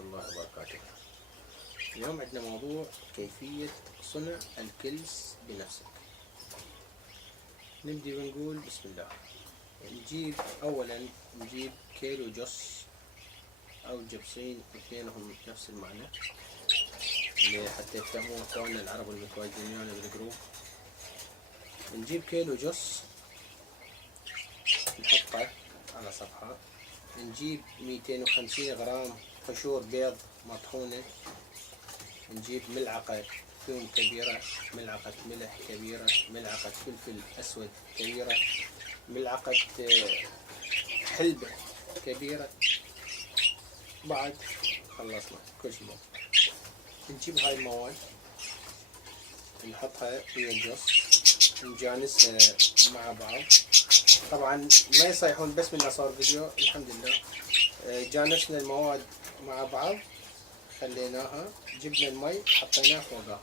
الله وبركاته. اليوم عندنا موضوع كيفية صنع الكلس بنفسك. نبدي ونقول بسم الله. أولا نجيب كيلو جص أو جبصين، اثنينهم نفس المعنى، اللي حتى يفهموا اخواننا العرب المتواجدين ويانا بالجروب. نجيب كيلو جص نحطه على صفحة. نجيب 250 غرام قشور بيض مطحونة. نجيب ملعقة ثوم كبيرة، ملعقة ملح كبيرة، ملعقة فلفل أسود كبيرة، ملعقة حلبة كبيرة. بعد خلصنا كل شيء. نجيب هاي المواد نحطها ويا الجص، نجانسها مع بعض. طبعا ما يصيحون بس من صار فيديو. الحمد لله جانسنا المواد مع بعض، خليناها، جبنا المي حطيناه فوقها.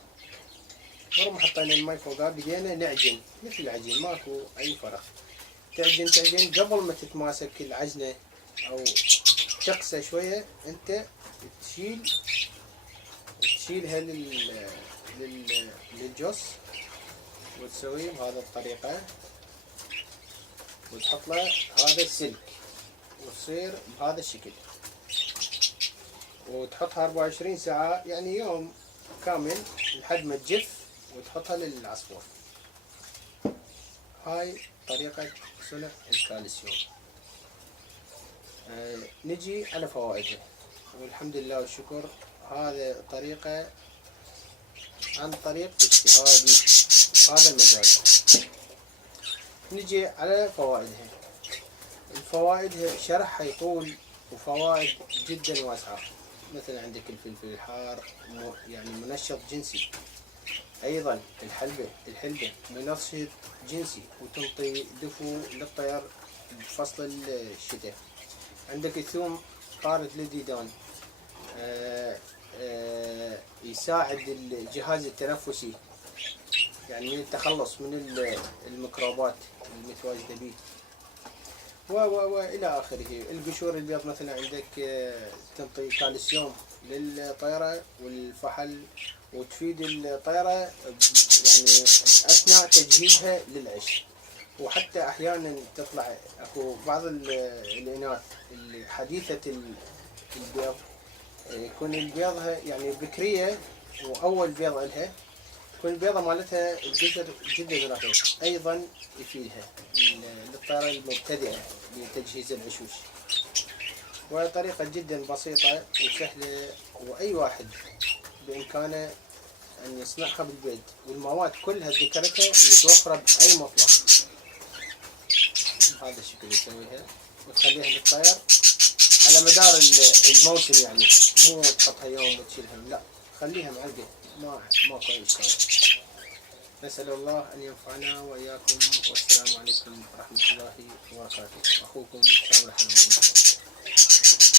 ورغم حطينا المي فوقها بدينا نعجن مثل العجين، ماكو اي فرق. تعجن قبل ما تتماسك العجنة او تقسى شوية، انت تشيلها للجص وتسويه بهذه الطريقة، وتحط له هذا السلك وتصير بهذا الشكل، وتحطها 24 ساعة، يعني يوم كامل لحد ما تجف وتحطها للعصفور. هاي طريقة صنع الكالسيوم. نجي على فوائدها، والحمد لله والشكر هذا طريقة عن طريق اجتهادي هذا المجال. نجي على فوائدها. الفوائد شرحها يطول، وفوائد جدا واسعة. مثلا عندك الفلفل الحار يعني منشط جنسي. ايضا الحلبة منشط جنسي وتنطي دفو للطير بفصل الشتاء. عندك الثوم طارد للديدان، يساعد الجهاز التنفسي، يعني من التخلص من الميكروبات المتواجدة به، والى اخره. القشور البيض مثلا عندك تنطي كالسيوم للطيرة والفحل، وتفيد الطيرة يعني اثناء تجهيزها للعش. وحتى احيانا تطلع اكو بعض الاناث الحديثة البيض، يكون البيضها يعني بكرية واول بيض لها، تكون البيضة مالتها القشر جدا رقيق، ايضا يفيدها للطيرة المبتدئة لتجهيز العشوش. وطريقة جدا بسيطة وسهلة، واي واحد بامكانه ان يصنعها بالبيت، والمواد كلها ذكرتها متوفرة باي مطلق. بهذا الشكل يسويها وتخليها للطير على مدار الموسم، يعني مو تحطها يوم وتشيلها، لا، خليها معلقة، ماكو اي اشكال. نسأل الله أن ينفعنا وإياكم، والسلام عليكم ورحمة الله وبركاته. أخوكم سامر حنان.